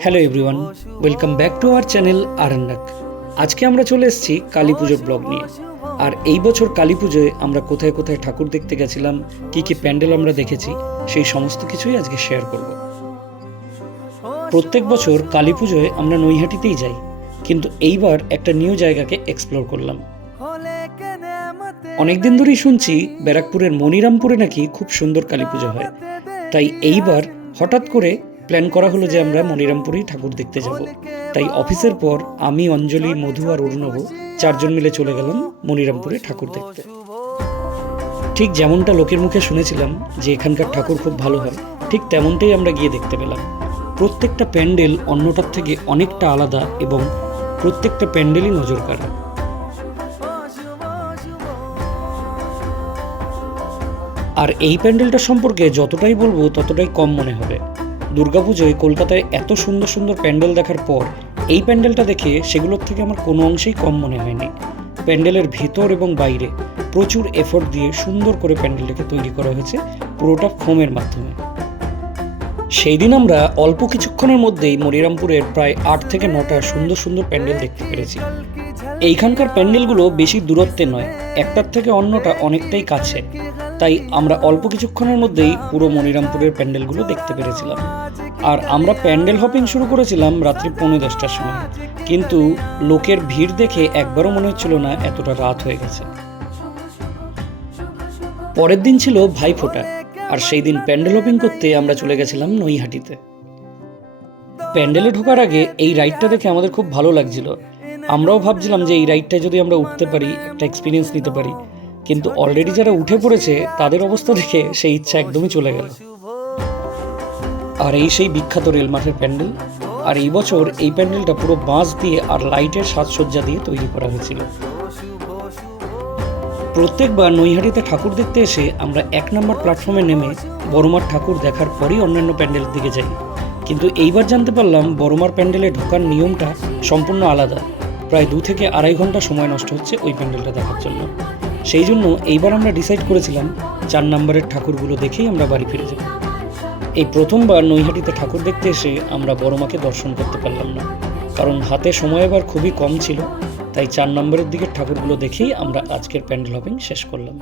Hello everyone, welcome back to our channel Aranyak. আজকে আমরা চলে এসেছি কালী পুজোর ব্লগ নিয়ে। আর এই বছর কালী পুজোয় আমরা কোথায় কোথায় ঠাকুর দেখতে গেছিলাম, কী কী প্যান্ডেল আমরা দেখেছি, সেই সমস্ত কিছুই আজকে শেয়ার করব। প্রত্যেক বছর কালী পুজোয় আমরা নৈহাটিতেই যাই, কিন্তু এইবার একটা নিউ জায়গাকে এক্সপ্লোর করলাম। অনেকদিন ধরেই শুনছি ব্যারাকপুরের মনিরামপুরে নাকি খুব সুন্দর কালী পুজো হয়, তাই এইবার হঠাৎ করে প্ল্যান করা হলো যে আমরা মনিরামপুরেই ঠাকুর দেখতে যাব। তাই অফিসের পর আমি, অঞ্জলি, মধু আর অরুণব চারজন মিলে চলে গেলাম মনিরামপুরে ঠাকুর দেখতে। ঠিক যেমনটা লোকের মুখে শুনেছিলাম যে এখানকার ঠাকুর খুব ভালো হয়, ঠিক তেমনটাই আমরা গিয়ে দেখতে পেলাম। প্রত্যেকটা প্যান্ডেল অন্যটার থেকে অনেকটা আলাদা এবং প্রত্যেকটা প্যান্ডেলই নজর কাড়া। আর এই প্যান্ডেলটা সম্পর্কে যতটাই বলবো ততটাই কম মনে হবে। দুর্গাপুজোয় কলকাতায় এত সুন্দর সুন্দর প্যান্ডেল দেখার পর এই প্যান্ডেলটা দেখে সেগুলোর থেকে আমার কোনো অংশেই কম মনে হয়নি। প্যান্ডেলের ভেতর এবং বাইরে প্রচুর এফোর্ট দিয়ে সুন্দর করে প্যান্ডেলটাকে তৈরি করা হয়েছে, পুরোটা ফোমের মাধ্যমে। সেই দিন আমরা অল্প কিছুক্ষণের মধ্যেই মনিরামপুরের প্রায় 8 থেকে 9টা সুন্দর সুন্দর প্যান্ডেল দেখতে পেরেছি। এইখানকার প্যান্ডেলগুলো বেশি দূরত্বে নয়, একটার থেকে অন্যটা অনেকটাই কাছে, তাই আমরা অল্প কিছুক্ষণের মধ্যেই পুরো মনিরামপুরের প্যান্ডেলগুলো দেখতে পেরেছিলাম। আর আমরা প্যান্ডেল হপিং শুরু করেছিলাম রাত্রি 10:45টার সময়, কিন্তু লোকের ভিড় দেখে একবারও মনে হচ্ছিল না এতটা রাত হয়ে গেছে। পরের দিন ছিল ভাইফোঁটা, আর সেই দিন প্যান্ডেল হপিং করতে আমরা চলে গেছিলাম নৈহাটিতে। প্যান্ডেলে ঢোকার আগে এই রাইডটা দেখে আমাদের খুব ভালো লাগছিল। আমরাও ভাবছিলাম যে এই রাইডটায় যদি আমরা উঠতে পারি, একটা এক্সপিরিয়েন্স নিতে পারি, কিন্তু অলরেডি যারা উঠে পড়েছে তাদের অবস্থা দেখে সেই ইচ্ছা একদমই চলে গেল। আর এই সেই বিখ্যাত রেলমাঠের প্যান্ডেল। আর এই বছর এই প্যান্ডেলটা পুরো বাঁশ দিয়ে আর লাইটের সাজসজ্জা দিয়ে তৈরি করা হয়েছিল। প্রত্যেকবার নৈহাটিতে ঠাকুর দেখতে এসে আমরা 1 নম্বর প্ল্যাটফর্মে নেমে বড়মার ঠাকুর দেখার পরই অন্যান্য প্যান্ডেলের দিকে যাই, কিন্তু এইবার জানতে পারলাম বড়মার প্যান্ডেলে ঢোকার নিয়মটা সম্পূর্ণ আলাদা। প্রায় 2 থেকে 2.5 ঘন্টা সময় নষ্ট হচ্ছে ওই প্যান্ডেলটা দেখার জন্য। সেই জন্য এইবার আমরা ডিসাইড করেছিলাম 4 নম্বরের ঠাকুরগুলো দেখেই আমরা বাড়ি ফিরে যাব। এই প্রথমবার নৈহাটিতে ঠাকুর দেখতে এসে আমরা বড়মাকে দর্শন করতে পারলাম না, কারণ হাতে সময় এবার খুবই কম ছিল। তাই 4 নম্বরের দিকের ঠাকুরগুলো দেখেই আমরা আজকের প্যান্ডেল হপিং শেষ করলাম।